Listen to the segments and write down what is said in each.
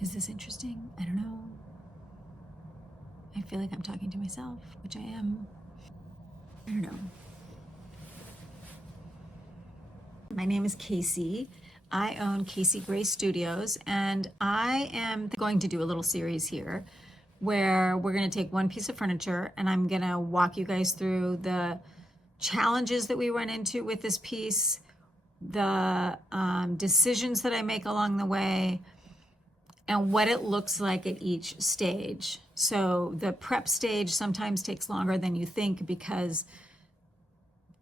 Is this interesting? I don't know. I feel like I'm talking to myself, which I am. I don't know. My name is Casey. I own Casey Gray Studios, and I am going to do a little series here where we're going to take one piece of furniture and I'm going to walk you guys through the challenges that we run into with this piece, the decisions that I make along the way, and what it looks like at each stage. So the prep stage sometimes takes longer than you think because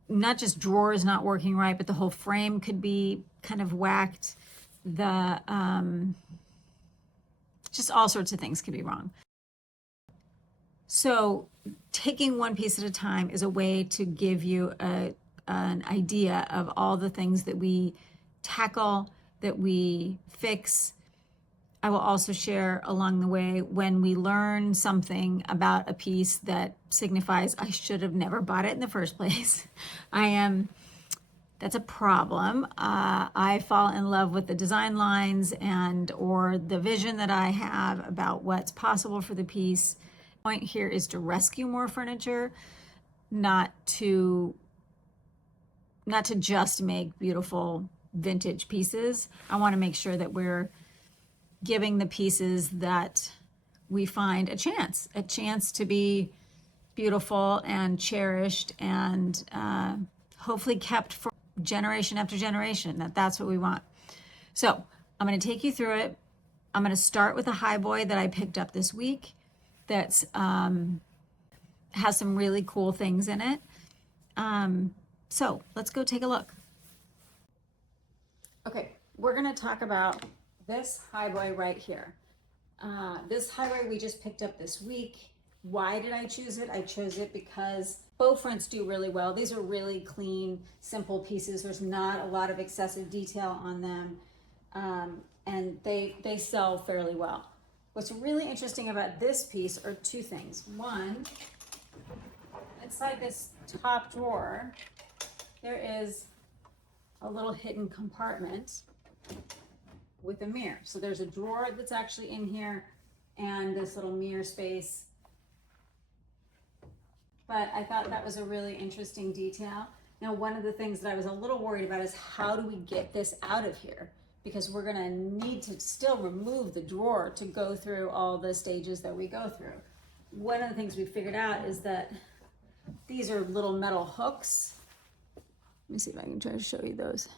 not just drawers not working right, but the whole frame could be kind of whacked. The just all sorts of things could be wrong. So taking one piece at a time is a way to give you an idea of all the things that we tackle, that we fix. I will also share along the way when we learn something about a piece that signifies I should have never bought it in the first place. That's a problem. I fall in love with the design lines and or the vision that I have about what's possible for the piece. The point here is to rescue more furniture, not to just make beautiful vintage pieces. I want to make sure that we're giving the pieces that we find a chance to be beautiful and cherished and hopefully kept for generation after generation. That's what we want. So I'm going to take you through it. I'm going to start with a highboy that I picked up this week that's has some really cool things in it. So let's go take a look. Okay, we're going to talk about this highboy right here. This highboy we just picked up this week. Why did I choose it? I chose it because bow fronts do really well. These are really clean, simple pieces. There's not a lot of excessive detail on them, and they sell fairly well. What's really interesting about this piece are two things. One, inside this top drawer, there is a little hidden compartment with a mirror. So there's a drawer that's actually in here and this little mirror space. But I thought that was a really interesting detail. Now, one of the things that I was a little worried about is how do we get this out of here? Because we're gonna need to still remove the drawer to go through all the stages that we go through. One of the things we figured out is that these are little metal hooks. Let me see if I can try to show you those.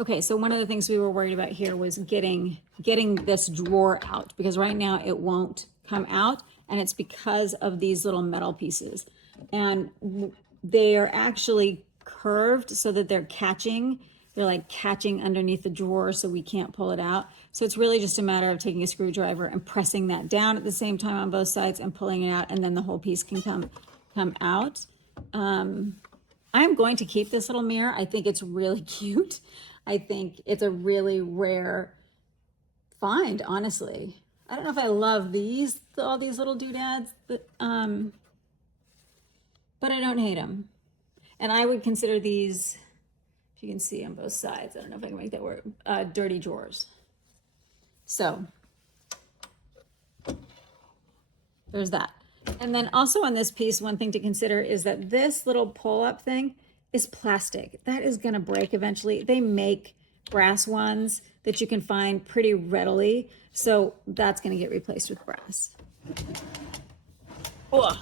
Okay, so one of the things we were worried about here was getting this drawer out, because right now it won't come out, and it's because of these little metal pieces. And they are actually curved so that they're like catching underneath the drawer, so we can't pull it out. So it's really just a matter of taking a screwdriver and pressing that down at the same time on both sides and pulling it out, and then the whole piece can come out. I'm going to keep this little mirror. I think it's really cute. I think it's a really rare find, honestly. I don't know if I love all these little doodads, but I don't hate them. And I would consider these, if you can see on both sides, I don't know if I can make that work, dirty drawers. So there's that. And then also on this piece, one thing to consider is that this little pull-up thing is plastic. That is gonna break eventually. They make brass ones that you can find pretty readily. So that's gonna get replaced with brass. Ugh.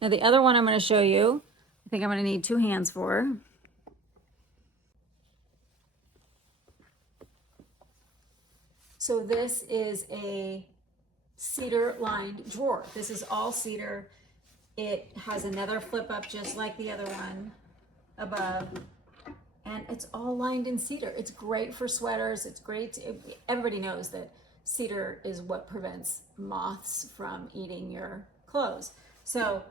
Now the other one I'm gonna show you, I think I'm gonna need two hands for. So this is a cedar lined drawer. This is all cedar. It has another flip up just like the other one above, and it's all lined in cedar. It's great for sweaters. It's great. Everybody knows that cedar is what prevents moths from eating your clothes. So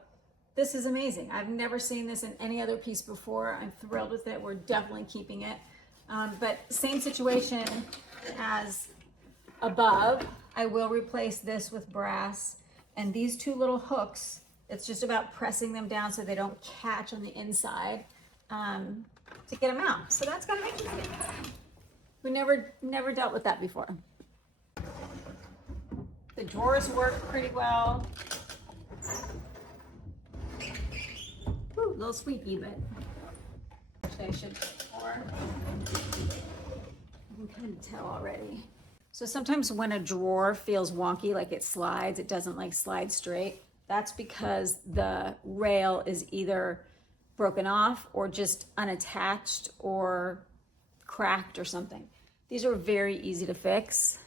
this is amazing. I've never seen this in any other piece before. I'm thrilled with it. We're definitely keeping it. But same situation as above. I will replace this with brass, and these two little hooks, it's just about pressing them down so they don't catch on the inside to get them out. So that's kind of interesting. We never dealt with that before. The drawers work pretty well. Ooh, a little squeaky, but actually I should put more. I can kind of tell already. So sometimes when a drawer feels wonky, like it slides, it doesn't like slide straight, that's because the rail is either broken off or just unattached or cracked or something. These are very easy to fix.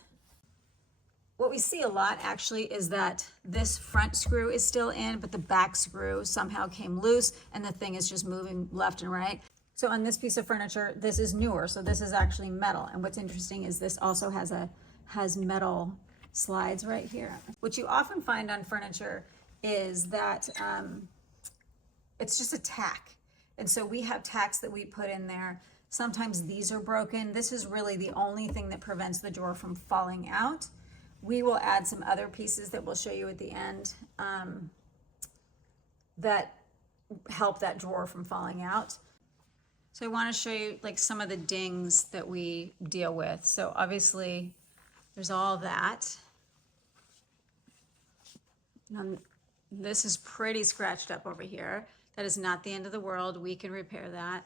What we see a lot actually is that this front screw is still in, but the back screw somehow came loose and the thing is just moving left and right. So on this piece of furniture, this is newer, so this is actually metal. And what's interesting is this also has metal slides right here. What you often find on furniture is that it's just a tack. And so we have tacks that we put in there. Sometimes these are broken. This is really the only thing that prevents the drawer from falling out. We will add some other pieces that we'll show you at the end that help that drawer from falling out. So I want to show you like some of the dings that we deal with. So obviously there's all that. This is pretty scratched up over here. That is not the end of the world. We can repair that.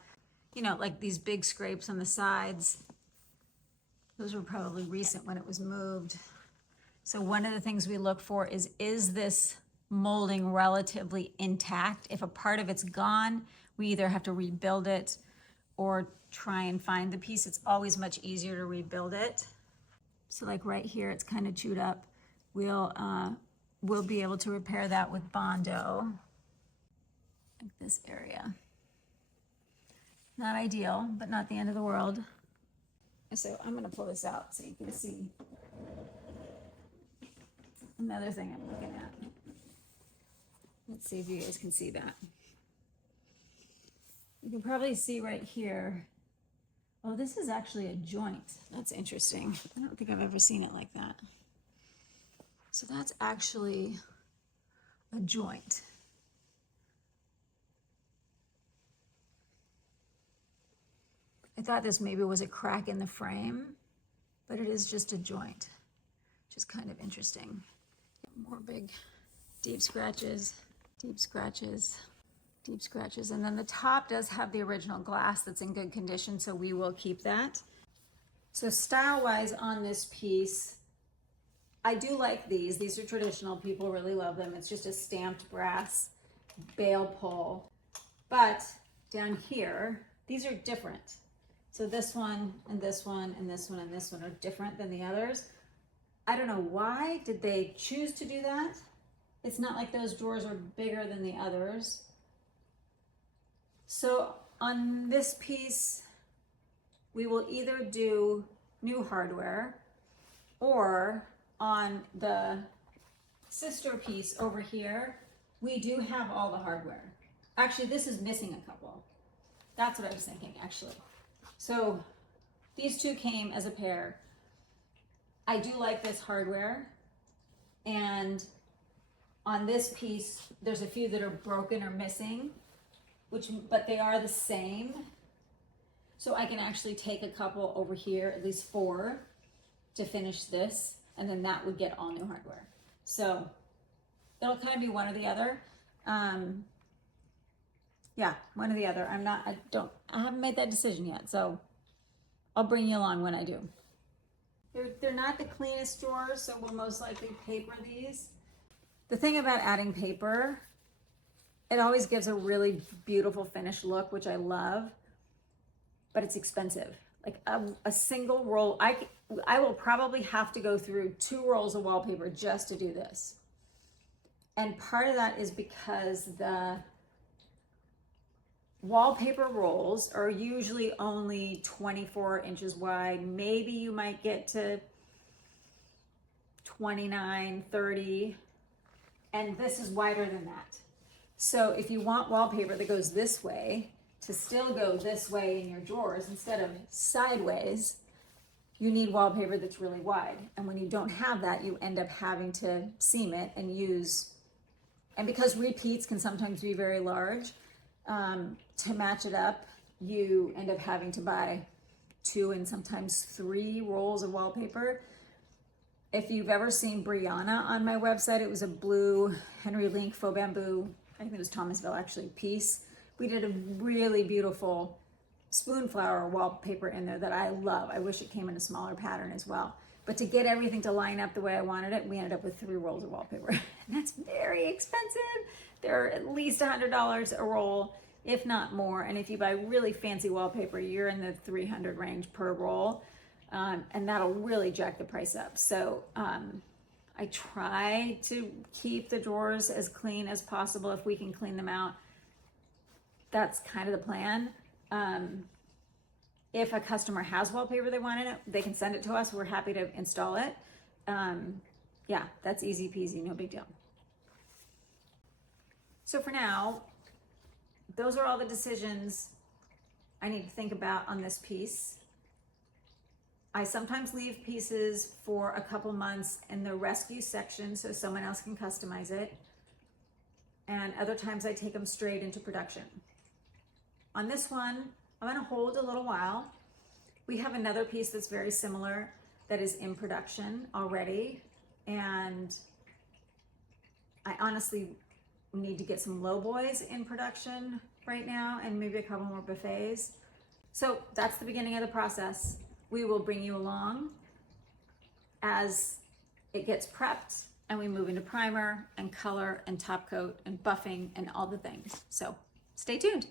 You know, like these big scrapes on the sides. Those were probably recent when it was moved. So one of the things we look for is this molding relatively intact? If a part of it's gone, we either have to rebuild it or try and find the piece. It's always much easier to rebuild it. So like right here, it's kind of chewed up. We'll be able to repair that with Bondo, like this area. Not ideal, but not the end of the world. So I'm gonna pull this out so you can see another thing I'm looking at. Let's see if you guys can see that. You can probably see right here. Oh, this is actually a joint. That's interesting. I don't think I've ever seen it like that. So that's actually a joint. I thought this maybe was a crack in the frame, but it is just a joint, which is kind of interesting. More big, deep scratches, deep scratches, deep scratches. And then the top does have the original glass that's in good condition, so we will keep that. So style-wise on this piece, I do like these. These are traditional. People really love them. It's just a stamped brass bail pull. But down here, these are different. So this one and this one and this one and this one are different than the others. I don't know why did they choose to do that. It's not like those drawers are bigger than the others. So on this piece, we will either do new hardware, or on the sister piece over here, we do have all the hardware. Actually, this is missing a couple. That's what I was thinking, actually. So these two came as a pair. I do like this hardware, and on this piece, there's a few that are broken or missing, but they are the same. So I can actually take a couple over here, at least 4, to finish this, and then that would get all new hardware. So it'll kind of be one or the other. Yeah, one or the other. I haven't made that decision yet, so I'll bring you along when I do. They're not the cleanest drawers, so we'll most likely paper these. The thing about adding paper, it always gives a really beautiful finished look, which I love, but it's expensive. Like a single roll, I will probably have to go through 2 rolls of wallpaper just to do this. And part of that is because the wallpaper rolls are usually only 24 inches wide. Maybe you might get to 29, 30, and this is wider than that. So if you want wallpaper that goes this way to still go this way in your drawers instead of sideways, you need wallpaper that's really wide. And when you don't have that, you end up having to seam it and use, and because repeats can sometimes be very large, to match it up, you end up having to buy 2 and sometimes 3 rolls of wallpaper. If you've ever seen Brianna on my website, it was a blue Henry Link faux bamboo, I think it was Thomasville actually, piece. We did a really beautiful spoonflower wallpaper in there that I love. I wish it came in a smaller pattern as well. But to get everything to line up the way I wanted it, we ended up with 3 rolls of wallpaper. And that's very expensive. They're at least $100 a roll, if not more. And if you buy really fancy wallpaper, you're in the $300 range per roll. And that'll really jack the price up. So I try to keep the drawers as clean as possible if we can clean them out. That's kind of the plan. If a customer has wallpaper they want in it, they can send it to us. We're happy to install it. Yeah, that's easy peasy, no big deal. So for now, those are all the decisions I need to think about on this piece. I sometimes leave pieces for a couple months in the rescue section so someone else can customize it. And other times I take them straight into production. On this one, I'm gonna hold a little while. We have another piece that's very similar that is in production already. And I honestly need to get some low boys in production right now and maybe a couple more buffets. So that's the beginning of the process. We will bring you along as it gets prepped and we move into primer and color and top coat and buffing and all the things. So stay tuned.